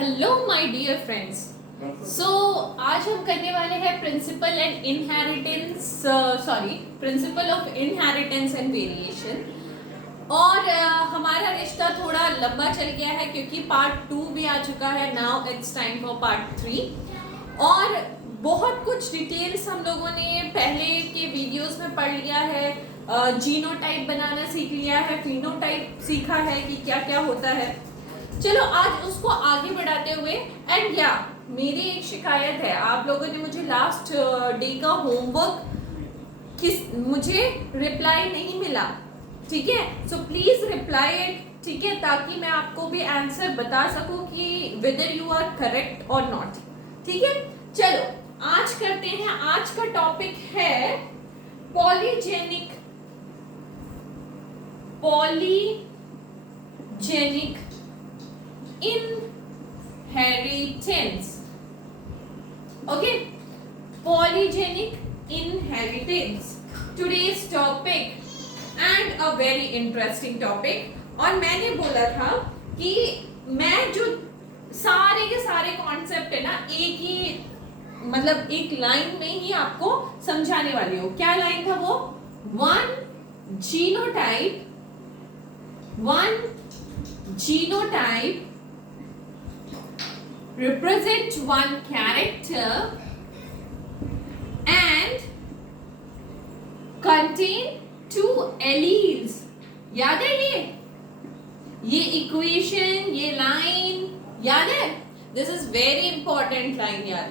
Hello my dear friends. So आज हम करने वाले हैं principle of inheritance and variation. और हमारा रिश्ता थोड़ा लंबा चल गया है क्योंकि पार्ट 2 भी आ चुका है। Now it's time for part 3। और बहुत कुछ डिटेल्स हम लोगों ने पहले के वीडियोस में पढ़ लिया है। जीनोटाइप बनाना सीख लिया है, फिनोटाइप सीखा है कि क्या क्या होता है। चलो आज उसको आगे बढ़ाते हुए एंड मेरी एक शिकायत है, आप लोगों ने मुझे लास्ट डे का होमवर्क मुझे रिप्लाई नहीं मिला, ठीक है। सो प्लीज रिप्लाई इट, ठीक है, ताकि मैं आपको भी आंसर बता सकूं कि वेदर यू आर करेक्ट और नॉट, ठीक है। चलो आज करते हैं। आज का टॉपिक है polygenic inheritance. Okay, polygenic inheritance, today's topic and a very interesting topic. और मैंने बोला था कि मैं जो सारे के सारे कॉन्सेप्ट है ना एक ही मतलब एक लाइन में ही आपको समझाने वाली हूँ। क्या लाइन था वो? one genotype represent one character and contain two alleles. याद है ये इक्वेशन, ये लाइन याद है? This is very important line यार,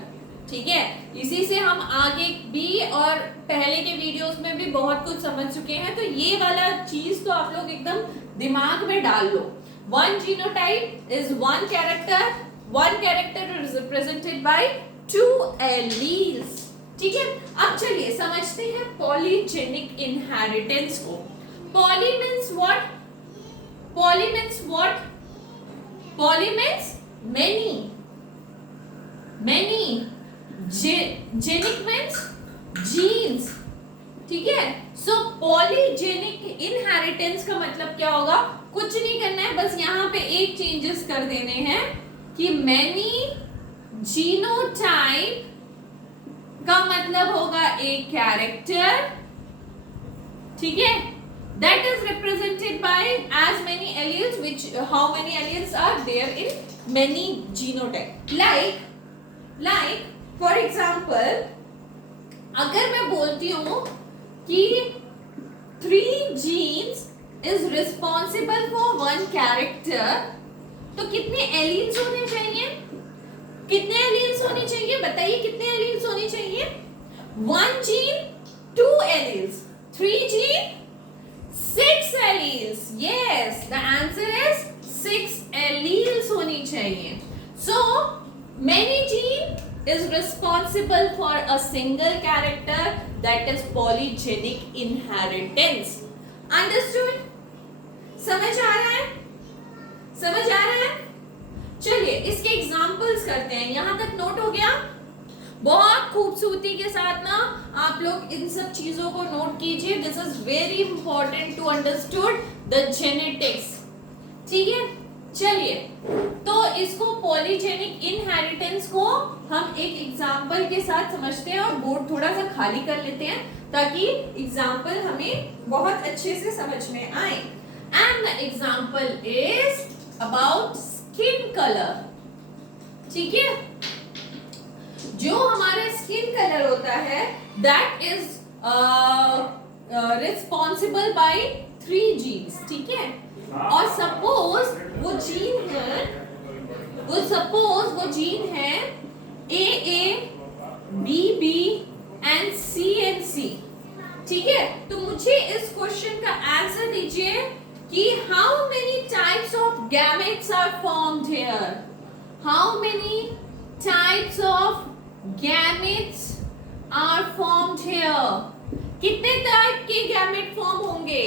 ठीक है। इसी से हम आगे भी और पहले के वीडियोस में भी बहुत कुछ समझ चुके हैं, तो ये वाला चीज तो आप लोग एकदम दिमाग में डाल लो। One genotype is one character is represented by two alleles, ठीक है। अब चलिए समझते हैं पॉलीजेनिक इनहेरिटेंस को। Poly means what? Poly means many. Genic means genes, ठीक है। सो पॉलीजेनिक इनहेरिटेंस का मतलब क्या होगा? कुछ नहीं करना है, बस यहाँ पे एक चेंजेस कर देने हैं कि मैनी जीनोटाइप का मतलब होगा एक कैरेक्टर, ठीक है, that is represented by as many alleles, which how many alleles are there in many genotype. Like for example, अगर मैं बोलती हूँ कि 3 genes is responsible for one character, तो कितने alleles होने चाहिए? कितने alleles होने चाहिए? बताइए कितने alleles होने चाहिए? 1 gene 2 alleles, 3 gene 6 alleles. Yes, the answer is 6 alleles होनी चाहिए. So many gene is responsible for a single character, that is polygenic inheritance. Understood? समझ आ रहा है? चलिए इसके एग्जाम्पल्स करते हैं। यहां तक नोट हो गया? बहुत खूबसूरती के साथ ना आप लोग इन सब चीजों को नोट कीजिए। This is very important to understood the genetics, ठीक है। चलिए तो इसको पॉलीजेनिक इनहेरिटेंस को हम एक एग्जांपल के साथ समझते हैं और बोर्ड थोड़ा सा खाली कर लेते हैं ताकि एग्जांपल हमें बहुत अच्छे से समझ में आए। And the example is about skin colour, ठीक है। जो हमारा स्किन कलर होता है that is responsible by 3 genes, ठीक है। और सपोज वो जीन है AA, BB एंड C, ठीक है। तो मुझे इस क्वेश्चन का आंसर दीजिए कि how many types of gametes are formed here? How many types of gametes are formed here? कितने टाइप के गैमेट फॉर्म होंगे?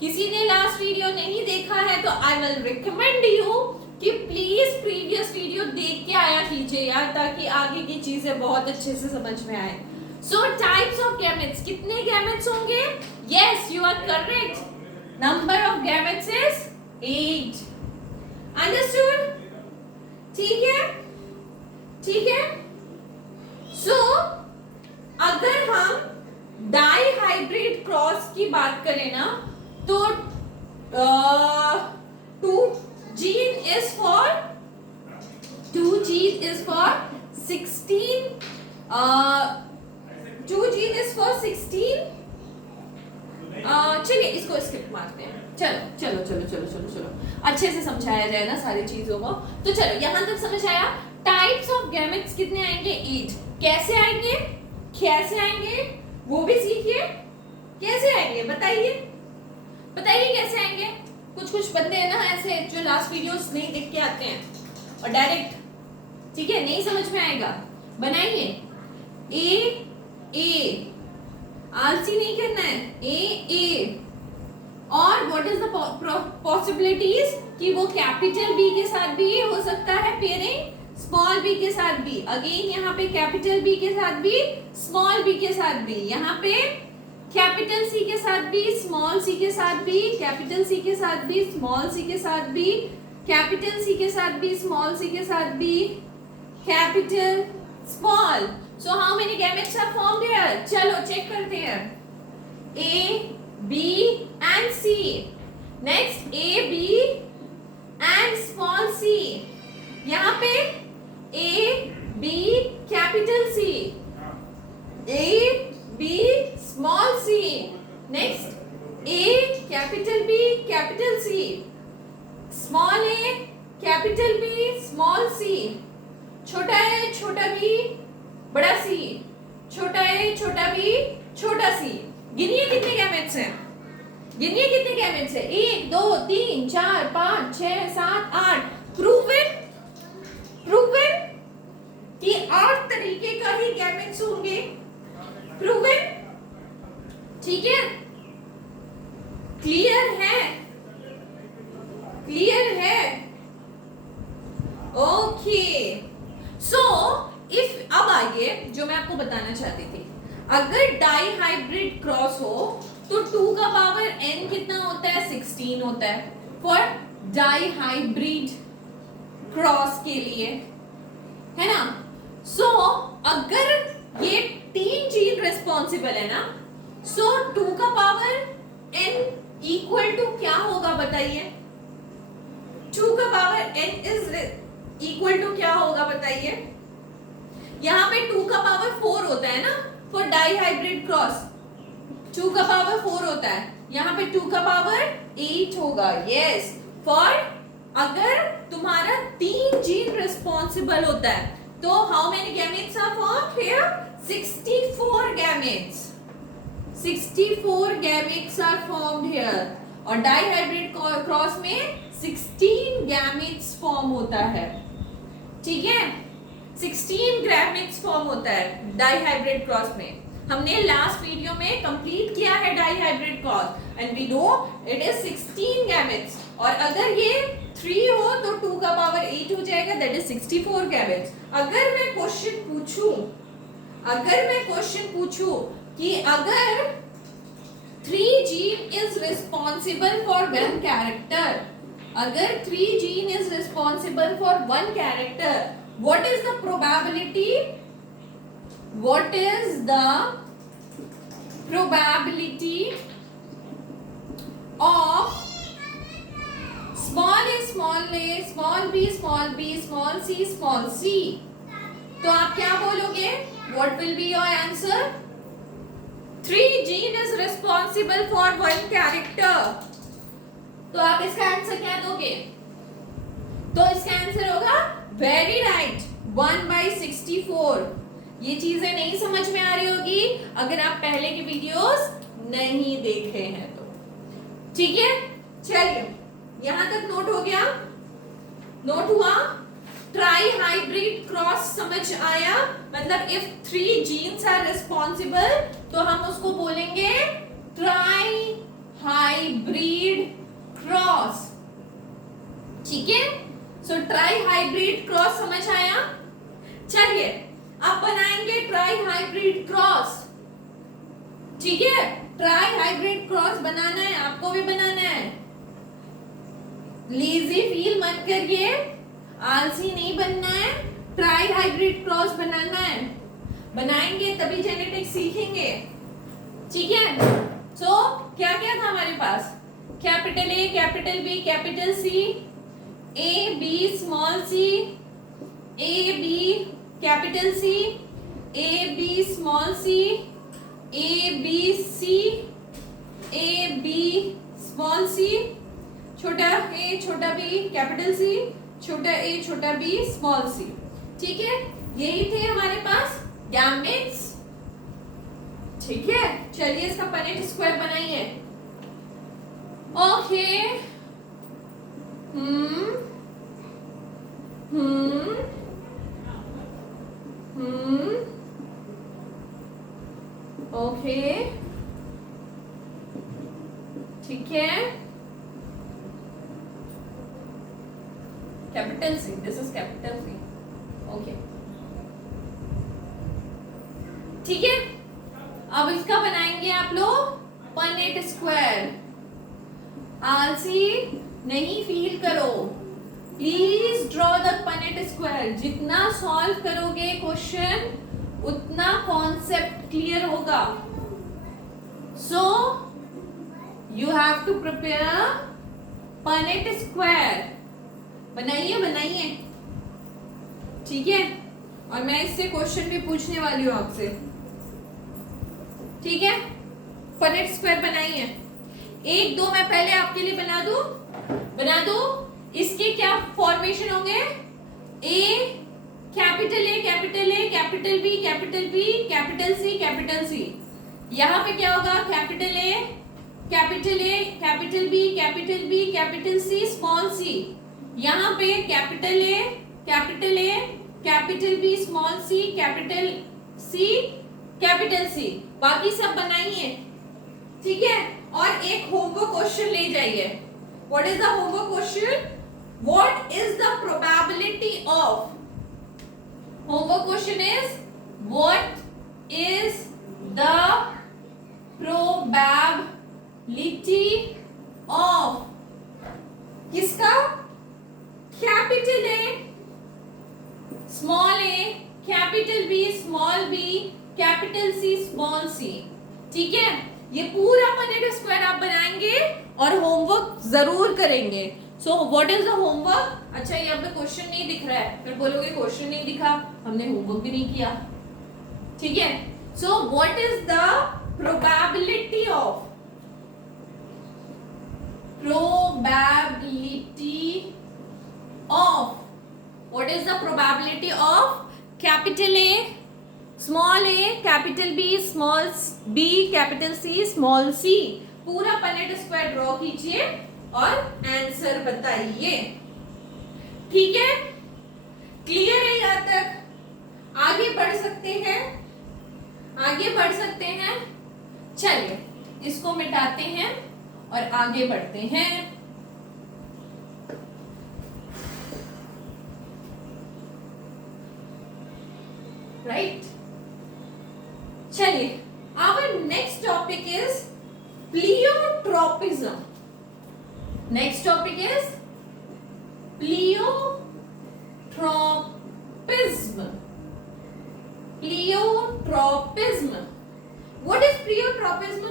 किसी ने लास्ट वीडियो नहीं देखा है तो आई विल रिकमेंड यू कि प्लीज प्रीवियस वीडियो देख के आया कीजिए यार, ताकि आगे की चीजें बहुत अच्छे से समझ में आए। सो टाइप्स ऑफ गैमेट्स, कितने गैमेट्स होंगे? Yes, you are correct. Number of gametes is 8, understood? ठीक है, ठीक है। सो अगर हम डाई हाइब्रिड क्रॉस की बात करें ना, तो 2 gene is for 16 2 gene is for 16 चलिए इसको स्किप मारते हैं। चलो चलो चलो चलो चलो चलो अच्छे से समझाया जाए ना सारी चीजों को। तो चलो यहां तक समझ आया। टाइप्स ऑफ गैमेट्स कितने आएंगे? 8। कैसे आएंगे? कैसे आएंगे वो भी सीखिए। कैसे आएंगे बताइए, बताइए कैसे आएंगे। कुछ कुछ बंदे हैं ना ऐसे जो लास्ट वीडियोस नहीं देख के आते हैं और डायरेक्ट, ठीक है, नहीं समझ में आएगा। बनाइए ए आलसी नहीं करना है, ए और व्हाट इज द पॉसिबिलिटीज कि वो कैपिटल बी के साथ भी हो सकता है पेयरिंग, स्मॉल बी के साथ भी। अगेन यहाँ पे कैपिटल बी के साथ भी, स्मॉल बी के साथ भी, यहाँ पे कैपिटल सी के साथ भी, स्मॉल सी के साथ भी, कैपिटल सी के साथ भी, स्मॉल सी के साथ भी, कैपिटल सी के साथ भी, स्मॉल सी के साथ भी, capital small. So how many gametes are formed here? चलो चेक करते हैं। A B and C. Next A B and small C. यहाँ पे A B capital C, A B small C. Next A capital B capital C, small A capital B small C, छोटा A छोटा B बड़ा सी, छोटा A छोटा B छोटा सी। गिनिए कितने gametes हैं, गिनिए कितने गैमेट्स हैं। 1 2 3 4 5 6 7 8। प्रूवन कि 8 तरीके का ही गैमेट्स होंगे। प्रूवन, ठीक है, क्लियर है, क्लियर है। ओके सो इफ अब आइए जो मैं आपको बताना चाहती थी, अगर डाई हाइब्रिड क्रॉस हो तो 2 का पावर n कितना होता है? 16 होता है फॉर डाई हाइब्रिड क्रॉस के लिए, है ना। सो अगर ये 3 जीन रिस्पॉन्सिबल है ना, सो 2 का पावर n इक्वल टू क्या होगा बताइए? 2 का power n is equal to क्या होगा बताइए? यहाँ पे 2 का पावर 4 होता है ना फॉर डाई हाइब्रिड क्रॉस, 2 का पावर 4 होता है। यहाँ पे 2 का पावर 8 होगा। यस, फॉर अगर तुम्हारा 3 जीन रिस्पॉन्सिबल होता है तो how many gametes are formed here? 64 gametes. 64 gametes are formed here. और डाई हाइब्रिड क्रॉस में 16 गैमेट्स फॉर्म होता है, ठीक है, 16 गैमेट्स फॉर्म होता है डाई हाइब्रिड क्रॉस में। हमने लास्ट वीडियो में कंप्लीट किया है dihybrid cross and we know it is 16 gametes. और अगर ये 3 हो तो 2 का पावर 8 हो जाएगा, दैट इज 64 गैमेट्स। अगर मैं क्वेश्चन पूछूं कि अगर 3 gene is responsible for 1 character, अगर 3 gene is responsible for 1 character, what is the probability of small a small b small b small c? तो आप क्या बोलोगे? what will be your answer? 3 gene is responsible for 1 character। तो आप इसका answer क्या दोगे? तो इसका आंसर होगा वेरी राइट 1/64। ये चीजें नहीं समझ में आ रही होगी अगर आप पहले की वीडियोस नहीं देखे हैं तो, ठीक है। चलिए यहां तक नोट हो गया, नोट हुआ। ट्राई हाइब्रिड क्रॉस समझ आया, मतलब इफ 3 जीन्स आर रिस्पॉन्सिबल तो हम उसको बोलेंगे ट्राई हाइब्रिड क्रॉस, ठीक है। सो ट्राई हाइब्रिड क्रॉस समझ आया। चलिए अब बनाएंगे ट्राई हाइब्रिड क्रॉस, ठीक है। ट्राई हाइब्रिड क्रॉस बनाना है, आपको भी बनाना है। लेजी फील मत करिए, आलसी नहीं बनना है, ट्राई हाइब्रिड क्रॉस बनाना है, बनाएंगे तभी जेनेटिक्स सीखेंगे, ठीक है। सो क्या क्या था हमारे पास, capital A, capital B, capital C, A B small C, A B capital C, A B small C, A B C, A B small C, छोटा ए छोटा बी कैपिटल सी, छोटा ए छोटा बी स्मॉल सी, ठीक है। यही थे हमारे पास gametes, ठीक है। चलिए इसका पनेट स्क्वायर बनाइए। ओके, ओके, ठीक है। Capital C, this is capital C, okay, ठीक है। अब इसका बनाएंगे आप लोग पनेट स्क्वायर। आलसी नहीं फील करो, please draw the Punnett square. जितना सॉल्व करोगे क्वेश्चन उतना कॉन्सेप्ट क्लियर होगा। So you have to prepare Punnett square. बनाइए बनाइए, ठीक है। और मैं इससे क्वेश्चन भी पूछने वाली हूं आपसे, ठीक है। पनेट स्क्वायर बनाइए। एक दो मैं पहले आपके लिए बना दू। इसके क्या फॉर्मेशन होंगे, A capital A, capital A, capital B, capital B, capital C, capital C. यहां पे क्या होगा, capital A, capital A, capital B, capital B, capital C, small C. यहां पे capital A, capital A, capital B, small C, capital C, capital C. बाकी सब बनाइए, ठीक है। और एक होमवर्क क्वेश्चन ले जाइए। What is the homework question, what is the probability of, homework question is what is the probability of किसका, capital A small A, capital B small B, capital C small C, ठीक है। ये पूरा Punnett square आप बनाएंगे और homework जरूर करेंगे। सो व्हाट इज द होमवर्क, अच्छा यहाँ पे क्वेश्चन नहीं दिख रहा है, फिर बोलोगे क्वेश्चन नहीं दिखा, हमने होमवर्क भी नहीं किया, ठीक है। So what is the probability of, what is the probability of capital A small A, capital B small B, capital C small C. पूरा पनेट स्क्वायर ड्रॉ कीजिए और आंसर बताइए, ठीक है। क्लियर है यहाँ तक, आगे बढ़ सकते हैं, आगे बढ़ सकते हैं। चलिए इसको मिटाते हैं और आगे बढ़ते हैं। राइट, चलिए our next topic is pleiotropism. Next topic is pleiotropism. Pleiotropism. What is pleiotropism?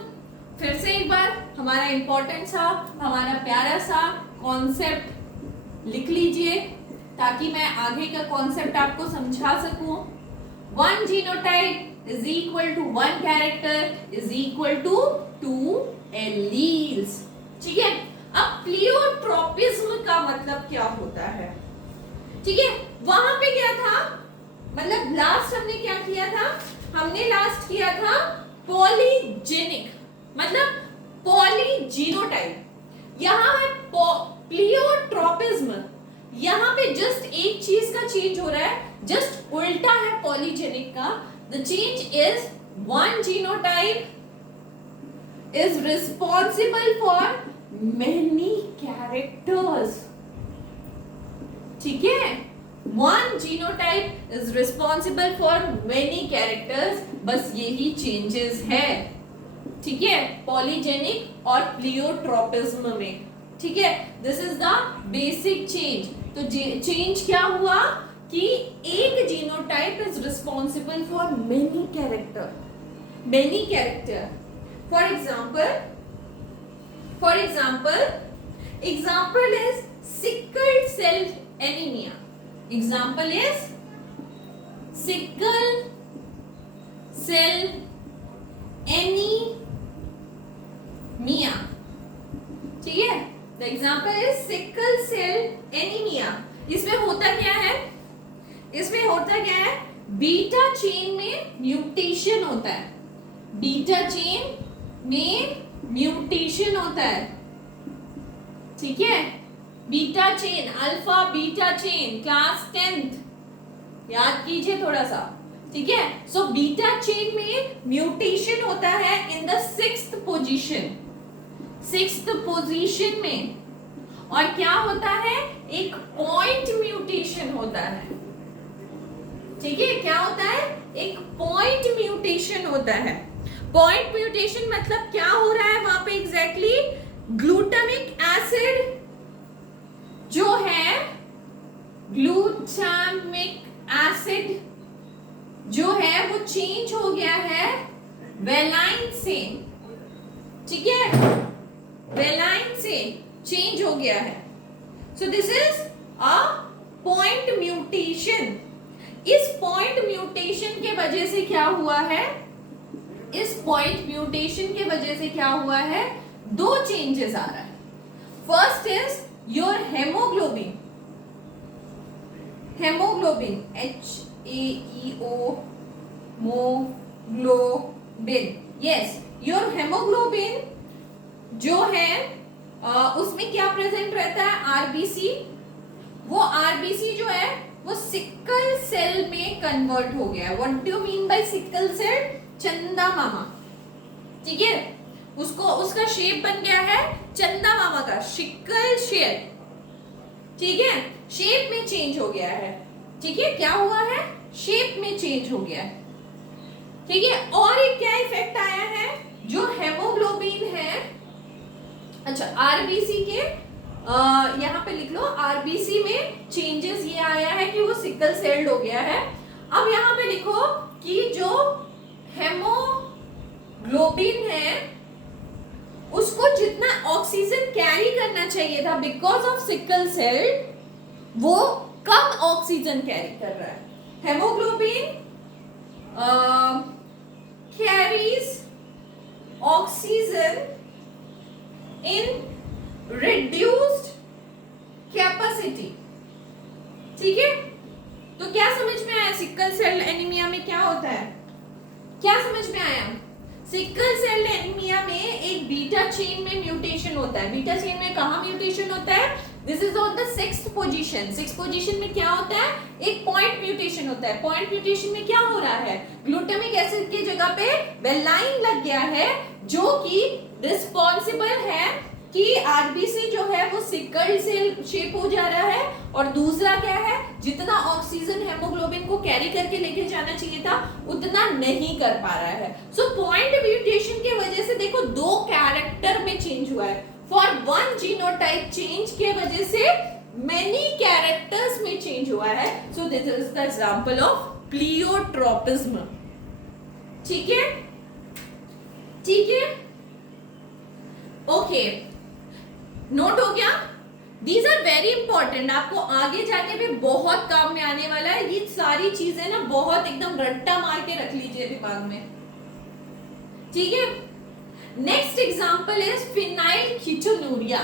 फिर से एक बार हमारा इंपॉर्टेंट सा, हमारा प्यारा सा कॉन्सेप्ट लिख लीजिए ताकि मैं आगे का कॉन्सेप्ट आपको समझा सकूं। One genotype is equal to one character is equal to two alleles, ठीक है। अब प्लियोट्रोपिज्म का मतलब क्या होता है, ठीक है। वहां पे क्या था, मतलब लास्ट हमने क्या किया था, हमने लास्ट किया था पॉलीजेनिक, मतलब पॉलीजीनोटाइप। यहां है प्लियोट्रोपिज्म, यहां पे जस्ट एक चीज का चेंज हो रहा है, जस्ट उल्टा है पॉलीजेनिक का। The change is one genotype is responsible for many characters, ठीक है। one genotype is responsible for many characters, बस यही changes है, ठीक है, पॉलीजेनिक और प्लियोट्रोपिज्म में। ठीक है, this is the basic change. तो चेंज क्या हुआ कि एक genotype is responsible for many character, many character. For example is sickle cell anaemia. Example is sickle cell anaemia, ठीक है। The example is sickle cell anaemia. इसमें होता क्या है, बीटा चेन में म्यूटेशन होता है, बीटा चेन में म्यूटेशन होता है, ठीक है। Beta chain, alpha beta chain, class 10th याद कीजिए थोड़ा सा, ठीक है। सो बीटा चेन में म्यूटेशन होता है इन द 6th पोजीशन में, और क्या होता है, एक पॉइंट म्यूटेशन होता है, ठीक है। क्या होता है, एक पॉइंट म्यूटेशन होता है। पॉइंट म्यूटेशन मतलब क्या हो रहा है वहां पे एग्जैक्टली, ग्लूटामिक एसिड जो है, ग्लूटामिक एसिड जो है वो चेंज हो गया है वेलाइन से, ठीक है, वेलाइन से चेंज हो गया है। So this is a point mutation. इस पॉइंट म्यूटेशन के वजह से क्या हुआ है, इस पॉइंट म्यूटेशन के वजह से क्या हुआ है, दो चेंजेस आ रहा है। First is your haemoglobin, moglobin, yes, your haemoglobin जो है उसमें क्या प्रेजेंट रहता है, आरबीसी। वो आरबीसी जो है वो सिकल सेल में कन्वर्ट हो गया है। What do you mean by sickle cell, चंदा मामा, ठीक है। उसका शेप बन गया है चंदा मामा का, सिकल शेप, ठीक है, शेप में चेंज हो गया है, ठीक है। क्या हुआ है, शेप में चेंज हो गया है, ठीक है। और एक क्या इफेक्ट आया है, जो हेमोग्लोबिन है, अच्छा आरबीसी के यहाँ पे लिख लो, आरबीसी में चेंजेस ये आया है कि वो सिकल सेल्ड हो गया है। अब यहाँ पे लिखो कि जो हेमोग्लोबिन है उसको जितना ऑक्सीजन कैरी करना चाहिए था बिकॉज ऑफ सिकल सेल, वो कम ऑक्सीजन कैरी कर रहा है। Haemoglobin carries oxygen in reduced capacity, ठीक है। तो क्या समझ में आया, सिकल सेल एनीमिया में क्या होता है, क्या समझ में आया। सिकल सेल एनीमिया में एक बीटा चेन में म्यूटेशन होता है। बीटा चेन में कहाँ म्यूटेशन होता है, this is on the 6th position. 6th position में क्या होता है, एक पॉइंट म्यूटेशन होता है। पॉइंट म्यूटेशन में क्या हो रहा है, ग्लूटामिक एसिड की जगह पे वेलाइन लग गया है, जो कि रिस्पॉन्सिबल है कि आरबीसी जो है वो सिकल सेल शेप हो जा रहा है, और दूसरा क्या है, जितना ऑक्सीजन हेमोग्लोबिन को कैरी करके लेके जाना चाहिए था उतना नहीं कर पा रहा है। सो पॉइंट म्यूटेशन की वजह से देखो दो कैरेक्टर में चेंज हुआ है। फॉर वन जीनोटाइप चेंज के वजह से मेनी कैरेक्टर्स में चेंज हुआ है। So this is the example of pleiotropism, ठीक है, ठीक है, ओके, नोट हो गया। दीज आर वेरी इंपॉर्टेंट, आपको आगे जाके भी बहुत काम में आने वाला है। ये सारी चीजें ना बहुत एकदम रट्टा मार के रख लीजिए दिमाग में, ठीक है। Next example is phenyl ketonuria.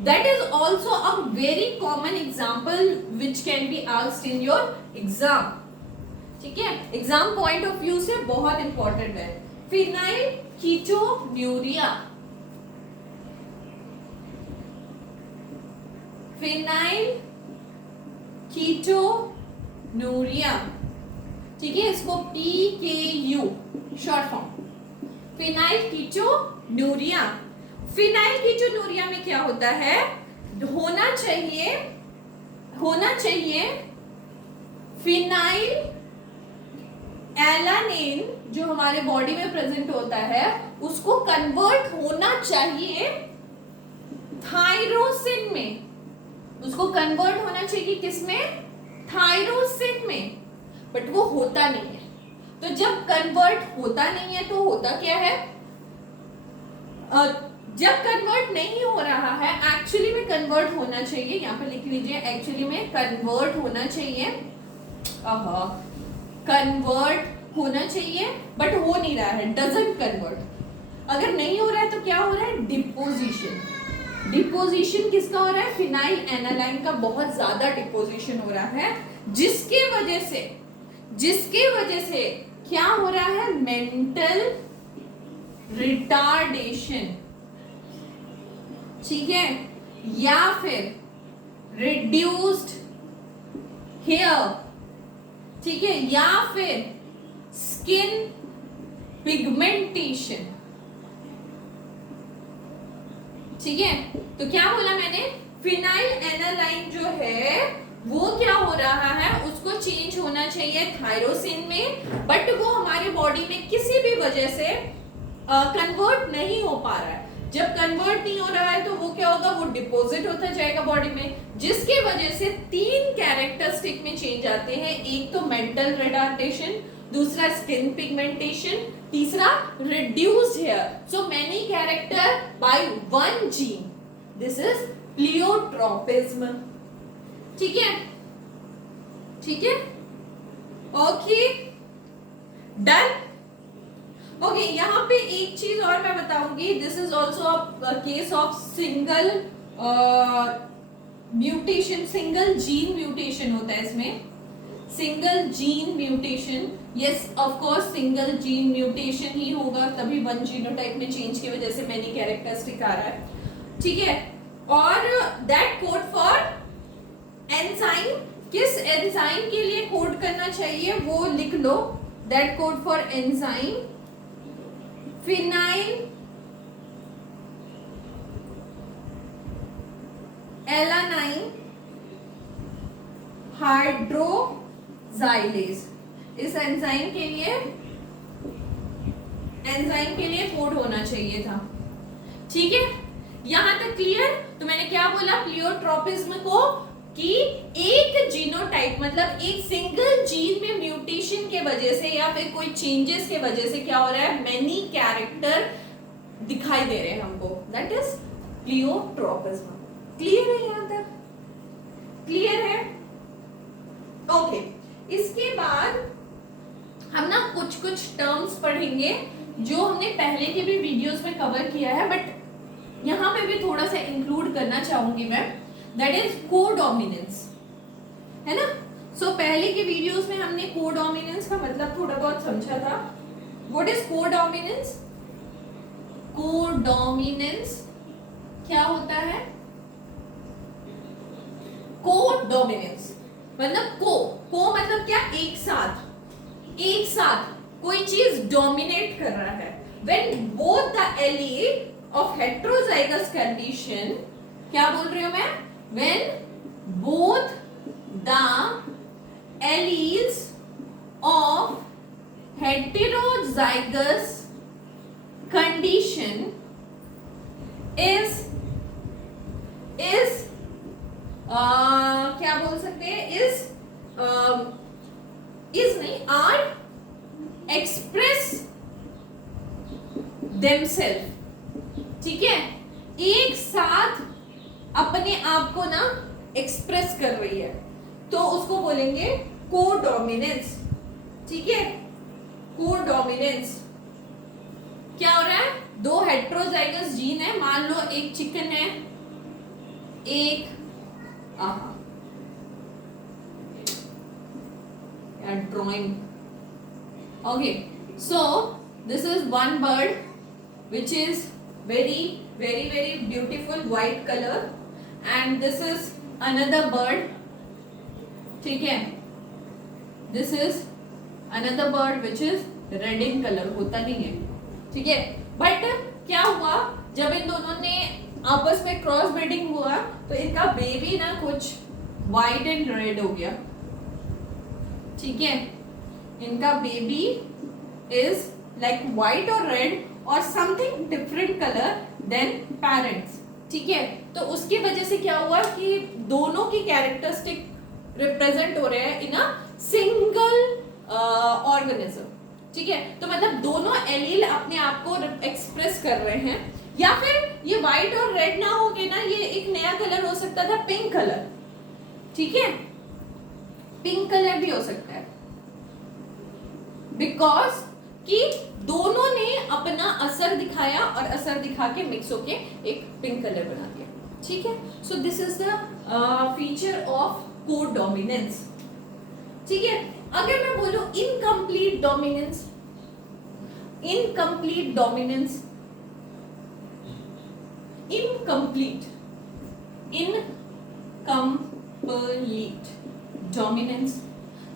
That is also a very common example which can be asked in your exam, ठीक है। एग्जाम पॉइंट ऑफ व्यू से बहुत इंपॉर्टेंट है फिनाइल कीटोन्यूरिया। फिनाइल कीटोन्यूरिया, ठीक है, इसको PKU short form, phenyl ketonuria. Phenyl ketonuria में क्या होता है, होना चाहिए फिनाइल एलानिन जो हमारे बॉडी में प्रेजेंट होता है उसको कन्वर्ट होना चाहिए उसको कन्वर्ट होना चाहिए किस में, थायरोसिन में, बट वो होता नहीं है। तो जब कन्वर्ट होता नहीं है तो होता क्या है, जब कन्वर्ट नहीं हो रहा है, एक्चुअली में कन्वर्ट होना चाहिए, यहाँ पे लिख लीजिए, एक्चुअली में कन्वर्ट होना चाहिए, कन्वर्ट होना चाहिए, बट हो नहीं रहा है, डजंट कन्वर्ट। अगर नहीं हो रहा है तो क्या हो रहा है, डिपोजिशन। डिपोजिशन किसका हो रहा है, फिनाइल एनालाइन का बहुत ज्यादा डिपोजिशन हो रहा है, जिसके वजह से क्या हो रहा है, मेंटल रिटार्डेशन, ठीक है, या फिर रिड्यूस्ड हेयर, ठीक है, या फिर स्किन पिगमेंटेशन, ठीक है। तो क्या बोला मैंने, फिनाइल एनालाइन जो है वो क्या हो रहा है, उसको चेंज होना चाहिए थायरोसिन में, बट वो हमारे बॉडी में किसी भी वजह से कन्वर्ट नहीं हो पा रहा है। जब कन्वर्ट नहीं हो रहा है तो वो क्या होगा, वो डिपॉजिट होता जाएगा बॉडी में, जिसके वजह से 3 कैरेक्टरिस्टिक में चेंज आते हैं। एक तो मेंटल रिटार्डेशन, दूसरा स्किन पिगमेंटेशन, तीसरा reduced hair. So many character by one gene, this is pleiotropism, ठीक है, ठीक है, ओके, डन। ओके, यहाँ पे एक चीज और मैं बताऊंगी, this is also a case of single mutation, single gene mutation होता है इसमें, single gene mutation, yes of course single gene mutation ही होगा, तभी वन जीनोटाइप में चेंज की वजह से मैनी कैरेक्टरिस्टिक आ रहा है, ठीक है। और दैट कोड फॉर एंजाइम, किस एंजाइम के लिए कोड करना चाहिए वो लिख लो, that code for enzyme phenyl alanine hydroxylase, इस एंजाइम के लिए कोड होना चाहिए था, ठीक है। यहां तक क्लियर। तो मैंने क्या बोला, प्लियोट्रोपिज्म को कि एक जीनोटाइप मतलब एक सिंगल जीन में म्यूटेशन के वजह से या फिर कोई चेंजेस के वजह से क्या हो रहा है, मेनी कैरेक्टर दिखाई दे रहे हैं हमको, दैट इज प्लियोट्रोपिज्म। क्लियर है यहां तक, क्लियर है, ओके। इसके बाद हम ना कुछ टर्म्स पढ़ेंगे जो हमने पहले के भी वीडियोस में कवर किया है, बट यहां पे भी थोड़ा सा इंक्लूड करना चाहूंगी मैं, दैट इज कोडोमिनेंस, है ना। सो पहले के वीडियोस में हमने कोडोमिनेंस का मतलब थोड़ा बहुत समझा था। व्हाट इज कोडोमिनेंस, कोडोमिनेंस क्या होता है, कोडोमिनेंस मतलब को मतलब क्या, एक साथ कोई चीज डोमिनेट कर रहा है। When both the allele of heterozygous condition, क्या बोल रही हूं मैं, when both the alleles of heterozygous condition is क्या बोल सकते हैं, is नहीं, are express themselves, ठीक है, एक साथ अपने आप को ना एक्सप्रेस कर रही है, तो उसको बोलेंगे कोडोमिनेंस, ठीक है। कोडोमिनेंस क्या हो रहा है, 2 हेटेरोजाइगस जीन है, मान लो एक चिकन है, एक drawing, okay. So this is one bird which is very beautiful white color, and this is another bird, ठीक है, this is another bird which is red in color, होता नहीं है, ठीक है। बट क्या हुआ, जब इन दोनों ने आपस में क्रॉस ब्रीडिंग हुआ तो इनका बेबी ना कुछ व्हाइट एंड रेड हो गया, ठीक है, इनका बेबी इज लाइक व्हाइट और रेड और something different colour than parents, ठीक है, तो उसकी वजह से क्या हुआ कि दोनों की कैरेक्टरिस्टिक रिप्रेजेंट हो रहे हैं इन अ सिंगल ऑर्गेनिज्म। ठीक है, तो मतलब दोनों एलील अपने आप को एक्सप्रेस कर रहे हैं। या फिर ये व्हाइट और रेड ना हो के ना ये एक नया कलर हो सकता था, पिंक कलर। ठीक है, पिंक कलर भी हो सकता है, बिकॉज कि दोनों ने अपना असर दिखाया और असर दिखा के मिक्स होके एक पिंक कलर बना दिया। ठीक है, so this is the feature of codominance. ठीक है, अगर मैं बोलूं incomplete dominance, incomplete dominance, incomplete, incomplete dominance.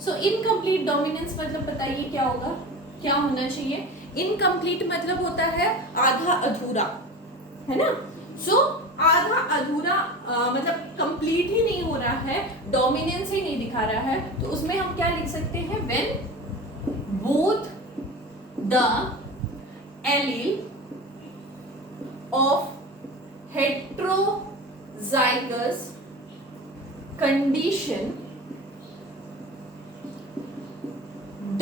सो इनकम्प्लीट डोमिनेंस मतलब बताइए क्या होगा, क्या होना चाहिए? इनकम्प्लीट मतलब होता है आधा अधूरा, है ना। सो आधा अधूरा मतलब कंप्लीट ही नहीं हो रहा है, डोमिनेंस ही नहीं दिखा रहा है, तो उसमें हम क्या लिख सकते हैं? When both the allele of heterozygous condition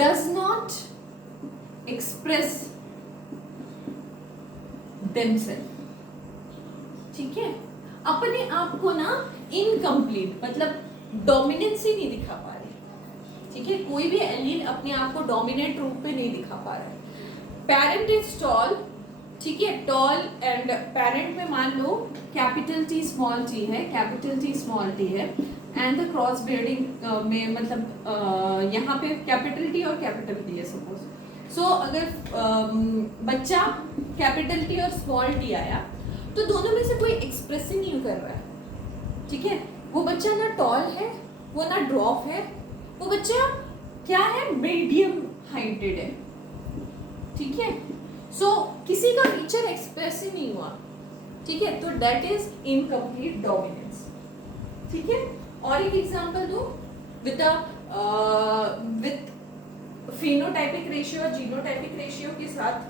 does not express themselves। ठीक है, अपने आप को ना इनकम्प्लीट मतलब डोमिनेंस ही नहीं दिखा पा रहे। ठीक है, कोई भी एलील अपने आप को डोमिनेंट रूप पे नहीं दिखा पा रहा है। पेरेंट इज टॉल, ठीक है, टॉल एंड पेरेंट में मान लो कैपिटल टी स्मॉल टी है, कैपिटल टी स्मॉल टी है, एंड द क्रॉस ब्रीडिंग में मतलब यहाँ पे कैपिटल टी और कैपिटल टी है सपोज। सो अगर बच्चा कैपिटल टी और स्मॉल टी आया तो दोनों में से कोई एक्सप्रेस ही नहीं कर रहा है। ठीक है, वो बच्चा ना टॉल है, वो ना ड्रॉप है, वो बच्चा क्या है? मीडियम हाइटेड है। ठीक है, सो किसी का फीचर एक्सप्रेस ही नहीं हुआ। ठीक है, तो दैट इज इनकम्प्लीट डोमिनेंस। ठीक है, और एक एग्जांपल दूं विद फिनोटाइपिक रेशियो और जीनोटाइपिक रेशियो के साथ।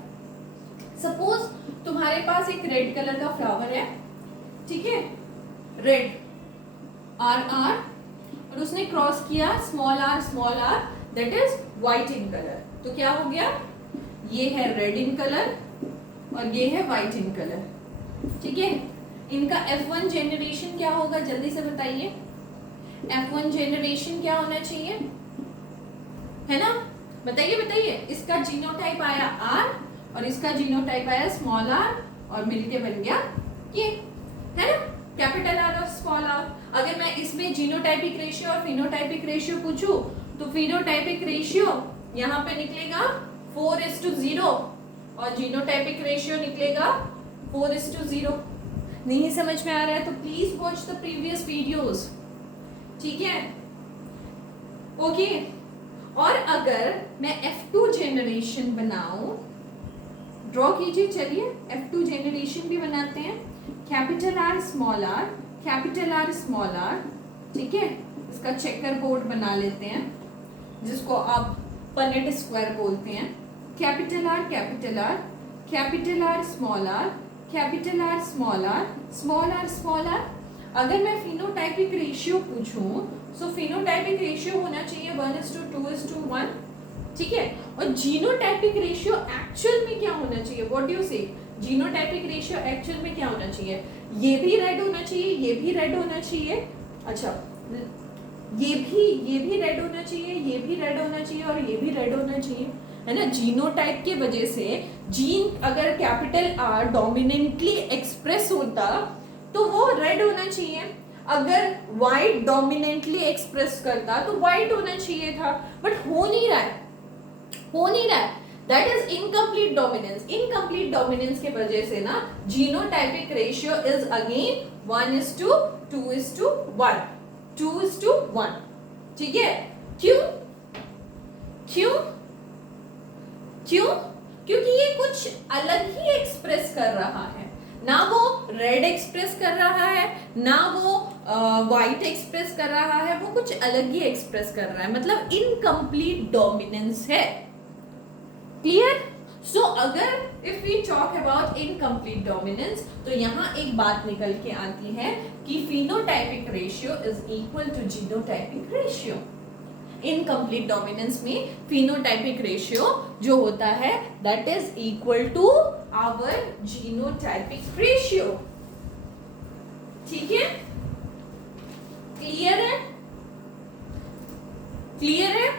सपोज तुम्हारे पास एक रेड कलर का फ्लावर है, ठीक है, रेड आर आर, और उसने क्रॉस किया small R, that is white in colour. तो क्या हो गया? ये है रेड इन कलर और ये है व्हाइट इन कलर। ठीक है, इनका F1 जेनरेशन क्या होगा? जल्दी से बताइए, F1 जेनरेशन क्या होना चाहिए, है ना? बताइए। इसका जीनोटाइप आया R और इसका जीनोटाइप आया स्मॉल r और मिलके बन गया ये, है ना, कैपिटल R और स्मॉल r। अगर मैं इसमें जीनोटाइपिक रेशियो और फिनोटाइपिक रेशियो पूछूं तो फिनोटाइपिक रेशियो यहाँ पे निकलेगा 4:0 और जीनोटाइपिक रेशियो निकलेगा 4:0। नहीं समझ में आ रहा है तो please watch the previous videos. ठीक है, ओके। और अगर मैं F2 जेनरेशन बनाऊं, ड्रॉ कीजिए, चलिए F2 जेनरेशन भी बनाते हैं। Capital R small r, capital R small r, ठीक है, इसका चेकर बोर्ड बना लेते हैं जिसको आप पनेट स्क्वायर बोलते हैं। Capital R, capital R, capital R small r, capital R small r, small r small r। अगर मैं फिनोटाइपिक रेशियो पूछूं सो फिनोटाइपिक रेशियो होना चाहिए 1:2:1, ठीक है। और जीनोटाइपिक रेशियो एक्चुअल में क्या होना चाहिए? व्हाट डू यू से? जीनोटाइपिक रेशियो एक्चुअल में क्या होना चाहिए? ये भी रेड होना चाहिए, ये भी रेड होना चाहिए, अच्छा ये भी रेड होना चाहिए, ये भी रेड होना चाहिए और ये भी रेड होना चाहिए, है ना। जीनोटाइप के वजह से जीन अगर कैपिटल R डोमिनेंटली एक्सप्रेस होता तो वो रेड होना चाहिए, अगर व्हाइट डोमिनेंटली एक्सप्रेस करता तो व्हाइट होना चाहिए था, बट हो नहीं रहा है। That is incomplete dominance. Incomplete dominance के वजह से ना जीनोटाइपिक रेशियो इज अगेन 1:2:1, 2:1, ठीक है। क्यों? क्योंकि ये कुछ अलग ही एक्सप्रेस कर रहा है, ना वो रेड एक्सप्रेस कर रहा है, ना वो व्हाइट एक्सप्रेस कर रहा है, वो कुछ अलग ही एक्सप्रेस कर रहा है, मतलब इनकम्प्लीट डोमिनेंस है। क्लियर? सो अगर if we talk about incomplete dominance, तो यहाँ एक बात निकल के आती है कि phenotypic ratio is equal to genotypic ratio. Incomplete dominance में फिनोटाइपिक रेशियो जो होता है that is equal to our genotypic ratio. ठीक है, क्लियर है? क्लियर है?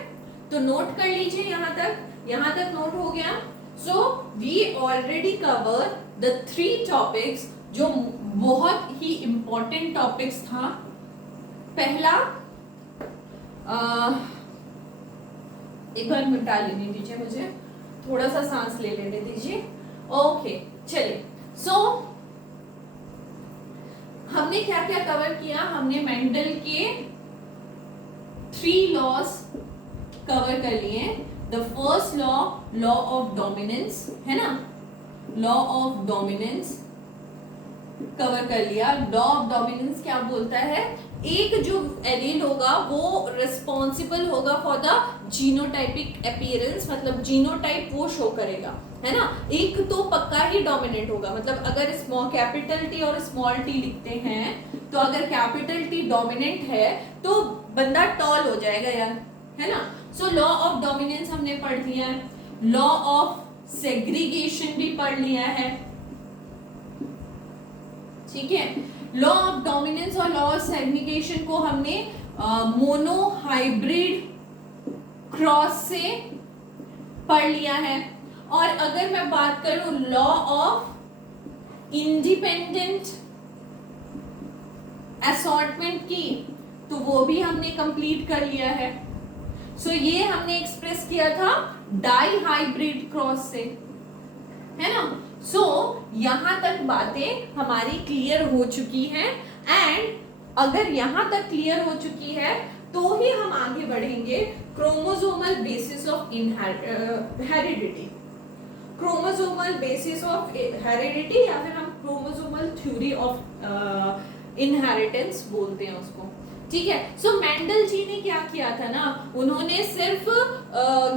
तो नोट कर लीजिए, यहां तक नोट हो गया। So we already cover the 3 topics जो बहुत ही इंपॉर्टेंट टॉपिक्स था। पहला एक बार मिटा लेने दीजिए, मुझे थोड़ा सा सांस ले लेने दीजिए। ओके, चलिए। सो हमने क्या क्या कवर किया? हमने मेंडल के 3 लॉज कवर कर लिए। The first law of dominance है ना, लॉ ऑफ डोमिनेंस कवर कर लिया। लॉ ऑफ डोमिनेंस क्या बोलता है? एक जो एलील होगा वो रिस्पॉन्सिबल होगा फॉर द जीनोटाइपिक अपीयरेंस, मतलब जीनोटाइप वो शो करेगा, है ना। एक तो पक्का ही डोमिनेंट होगा, मतलब अगर कैपिटल टी और स्मॉल टी लिखते हैं तो अगर कैपिटल टी डोमिनेंट है तो बंदा टॉल हो जाएगा यार, है ना। सो लॉ ऑफ डोमिनेंस हमने पढ़ लिया है। लॉ ऑफ सेग्रीगेशन भी पढ़ लिया है, ठीक है। लॉ ऑफ डोमिनेंस और लॉ ऑफ सेग्रीगेशन को हमने मोनो हाइब्रिड क्रॉस से पढ़ लिया है। और अगर मैं बात करूं लॉ ऑफ इंडिपेंडेंट असॉर्टमेंट की, तो वो भी हमने कंप्लीट कर लिया है। सो ये हमने एक्सप्रेस किया था डाई हाइब्रिड क्रॉस से, है ना। सो यहां तक बातें हमारी क्लियर हो चुकी हैं। एंड अगर यहां तक क्लियर हो चुकी है तो ही हम आगे बढ़ेंगे chromosomal basis of heredity, chromosomal basis of heredity, या फिर हम क्रोमोसोमल थ्योरी ऑफ इनहेरिटेंस बोलते हैं उसको, ठीक है। सो मेंडल जी ने क्या किया था ना, उन्होंने सिर्फ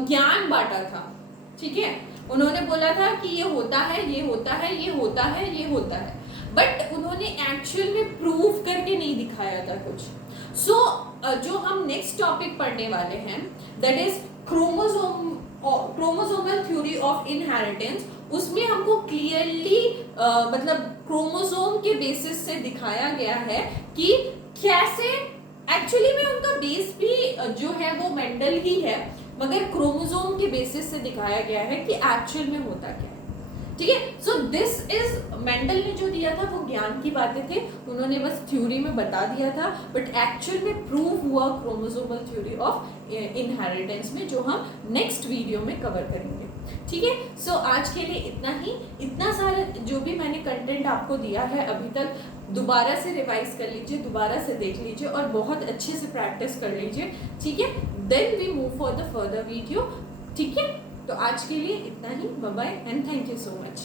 ज्ञान बांटा था, ठीक है। उन्होंने बोला था कि ये होता है, ये होता है, ये होता है, ये होता है, बट उन्होंने एक्चुअल में प्रूव करके नहीं दिखाया था कुछ। सो जो हम नेक्स्ट टॉपिक पढ़ने वाले हैं that is chromosomal theory of inheritance, उसमें हमको क्लियरली मतलब क्रोमोसोम के बेसिस से दिखाया गया है कि कैसे एक्चुअली में उनका बेस भी जो है वो मेंडल ही है, मगर क्रोमोसोम के बेसिस से दिखाया गया है कि एक्चुअल में होता क्या है, ठीक है। सो दिस इज मेंडल ने जो दिया था वो ज्ञान की बातें थे, उन्होंने बस थ्योरी में बता दिया था, बट एक्चुअल में प्रूव हुआ क्रोमोसोमल थ्योरी ऑफ इनहेरिटेंस में, जो हम नेक्स्ट वीडियो में कवर करेंगे, ठीक है। सो आज के लिए इतना ही। इतना सारा जो भी मैंने कंटेंट आपको दिया है अभी तक, दोबारा से रिवाइज कर लीजिए, दोबारा से देख लीजिए और बहुत अच्छे से प्रैक्टिस कर लीजिए, ठीक है। Then we move for the further video, ठीक है। तो आज के लिए इतना ही। Bye bye and thank you so much.